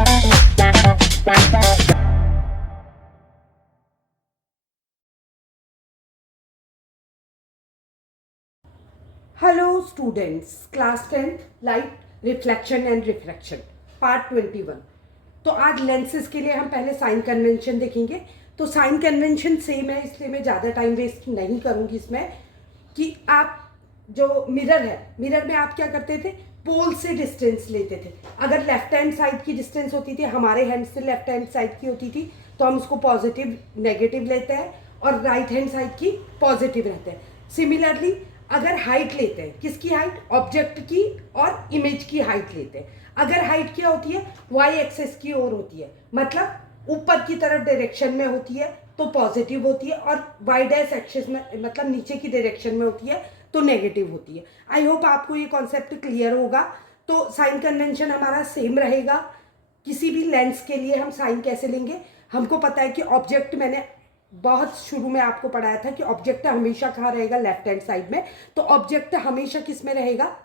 Hello students, class 10th light reflection and refraction part 21। तो आज lenses के लिए हम पहले साइन कन्वेंशन देखेंगे। तो साइन कन्वेंशन सेम है, इसलिए मैं ज़्यादा टाइम वेस्ट नहीं करूँगी इसमें। कि आप जो मिरर है, मिरर में आप क्या करते थे, पोल से डिस्टेंस लेते थे। अगर लेफ्ट हैंड साइड की डिस्टेंस होती थी, हमारे हैंड से लेफ्ट हैंड साइड की होती थी, तो हम उसको पॉजिटिव नेगेटिव लेते हैं, और राइट हैंड साइड की पॉजिटिव रहते हैं। सिमिलरली अगर हाइट लेते हैं, किसकी हाइट, ऑब्जेक्ट की और इमेज की हाइट लेते हैं। अगर हाइट क्या होती है, वाई एक्सेस की ओर होती है, मतलब ऊपर की तरफ डायरेक्शन में होती है तो पॉजिटिव होती है, और वाई डैश एक्सेस में मतलब नीचे की डायरेक्शन में होती है तो नेगेटिव होती है। आई होप आपको ये कॉन्सेप्ट क्लियर होगा। तो साइन कन्वेंशन हमारा सेम रहेगा। किसी भी लेंस के लिए हम साइन कैसे लेंगे, हमको पता है कि ऑब्जेक्ट, मैंने बहुत शुरू में आपको पढ़ाया था कि ऑब्जेक्ट हमेशा कहाँ रहेगा, लेफ्ट हैंड साइड में। तो ऑब्जेक्ट हमेशा किस में रहेगा,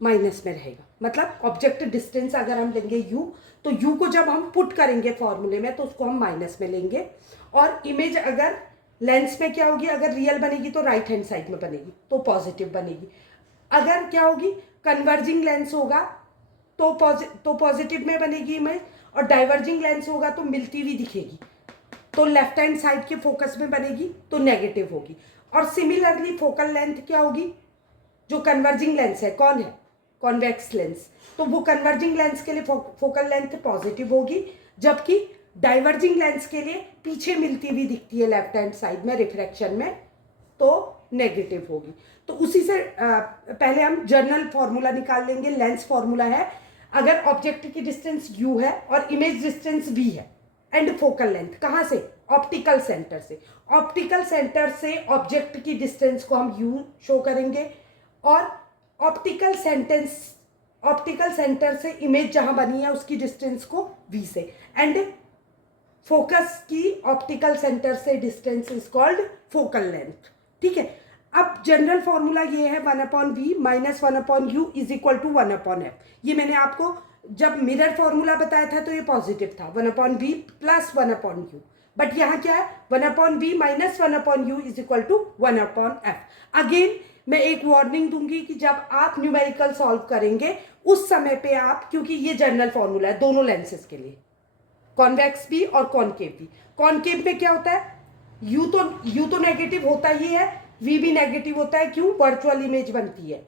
माइनस में रहेगा। मतलब ऑब्जेक्ट डिस्टेंस अगर हम लेंगे u, तो u को जब हम पुट करेंगे फॉर्मूले में तो उसको हम माइनस में लेंगे। और इमेज अगर लेंस में क्या होगी, अगर रियल बनेगी तो राइट हैंड साइड में बनेगी तो पॉजिटिव बनेगी। अगर क्या होगी, कन्वर्जिंग लेंस होगा तो पॉजिटिव में बनेगी इमेज, और डाइवर्जिंग लेंस होगा तो मिलती हुई दिखेगी, तो लेफ्ट हैंड साइड के फोकस में बनेगी तो नेगेटिव होगी। और सिमिलरली फोकल लेंथ क्या होगी, जो कन्वर्जिंग लेंस है, कौन है, कॉन्वेक्स लेंस, तो वो कन्वर्जिंग लेंस के लिए फोकल लेंथ पॉजिटिव होगी, जबकि डाइवर्जिंग लेंस के लिए पीछे मिलती हुई दिखती है लेफ्ट हैंड साइड में रिफ्रैक्शन में, तो नेगेटिव होगी। तो उसी से पहले हम जर्नल फॉर्मूला निकाल लेंगे। लेंस फॉर्मूला है, अगर ऑब्जेक्ट की डिस्टेंस u है और इमेज डिस्टेंस v है, एंड फोकल लेंथ कहाँ से, ऑप्टिकल सेंटर से। ऑप्टिकल सेंटर से ऑब्जेक्ट की डिस्टेंस को हम u शो करेंगे, और ऑप्टिकल सेंटर से इमेज जहां बनी है उसकी डिस्टेंस को v से, एंड फोकस की ऑप्टिकल सेंटर से distance is called focal length. ठीक है। अब जनरल फॉर्मूला ये है 1/v minus 1/u is equal to 1/f। ये मैंने आपको जब मिरर फॉर्मूला बताया था तो ये पॉजिटिव था, 1/v प्लस 1/u। बट यहाँ क्या है, 1/v minus 1/u is equal to 1/f। Again मैं एक वार्निंग दूंगी कि जब आप न्यूमेरिकल सॉल्व करेंगे उस समय पे आप, क्योंकि ये जनरल फॉर्मूला है दोनों लेंसेज के लिए, कॉन्वेक्स भी और कॉनकेव भी। कॉनकेव में क्या होता है, यू तो नेगेटिव होता ही है, वी भी नेगेटिव होता है, क्यों, वर्चुअल इमेज बनती है,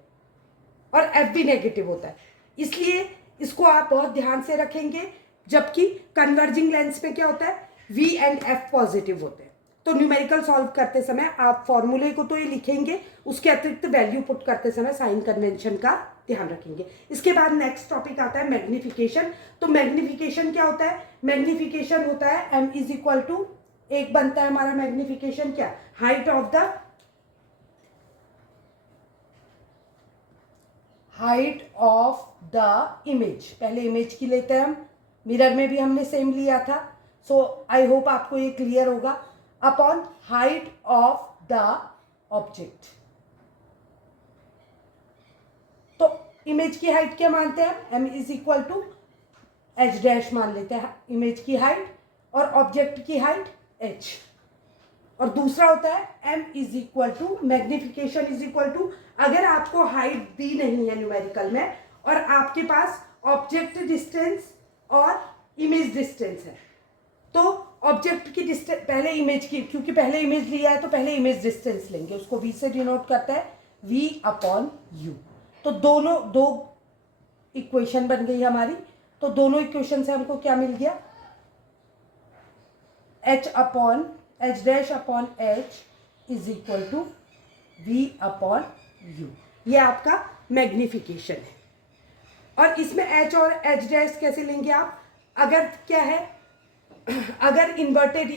और एफ भी नेगेटिव होता है, इसलिए इसको आप बहुत ध्यान से रखेंगे। जबकि कन्वर्जिंग लेंस में क्या होता है, वी एंड एफ पॉजिटिव होते हैं। तो न्यूमेरिकल सॉल्व करते समय आप फॉर्मूले को तो ये लिखेंगे, उसके अतिरिक्त वैल्यू पुट करते समय साइन कन्वेंशन का ध्यान रखेंगे। इसके बाद नेक्स्ट टॉपिक आता है मैग्निफिकेशन। तो मैग्निफिकेशन क्या होता है, मैग्निफिकेशन होता है m इज इक्वल टू, एक बनता है हमारा मैग्निफिकेशन क्या, हाइट ऑफ द इमेज। पहले इमेज की लेते हैं हम, मिरर में भी हमने सेम लिया था। सो आई होप आपको ये क्लियर होगा। Upon height of the object, तो इमेज की हाइट क्या मानते हैं, m is equal to h dash मान लेते हैं इमेज की हाइट, और ऑब्जेक्ट की हाइट h। और दूसरा होता है m is equal to, magnification is equal to, अगर आपको हाइट दी नहीं है न्यूमेरिकल में और आपके पास ऑब्जेक्ट डिस्टेंस और इमेज डिस्टेंस है, तो ऑब्जेक्ट की डिस्टेंस, पहले इमेज की, क्योंकि पहले इमेज लिया है तो पहले इमेज डिस्टेंस लेंगे, उसको v से डिनोट करता है, v/u। तो दोनों दो इक्वेशन बन गई हमारी। तो दोनों इक्वेशन से हमको क्या मिल गया, h dash upon h is equal to v/u। ये आपका मैग्निफिकेशन है। और इसमें h और h डैश कैसे लेंगे आप, अगर क्या है, अगर इन्वर्टेड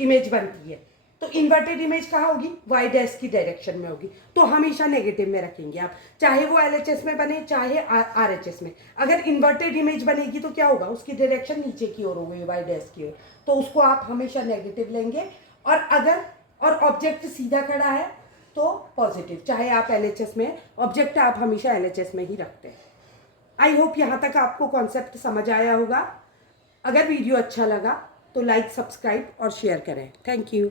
इमेज बनती है तो इन्वर्टेड इमेज कहाँ होगी, वाई डैश की डायरेक्शन में होगी, तो हमेशा नेगेटिव में रखेंगे आप, चाहे वो एलएचएस में बने चाहे आरएचएस में। अगर इन्वर्टेड इमेज बनेगी तो क्या होगा, उसकी डायरेक्शन नीचे की ओर होगी, वाई डैश की ओर, तो उसको आप हमेशा नेगेटिव लेंगे। और ऑब्जेक्ट सीधा खड़ा है तो पॉजिटिव, चाहे आप एलएचएस में, ऑब्जेक्ट आप हमेशा एलएचएस में ही रखते हैं। आई होप यहाँ तक आपको कॉन्सेप्ट समझ आया होगा। अगर वीडियो अच्छा लगा तो लाइक, सब्सक्राइब और शेयर करें। Thank you.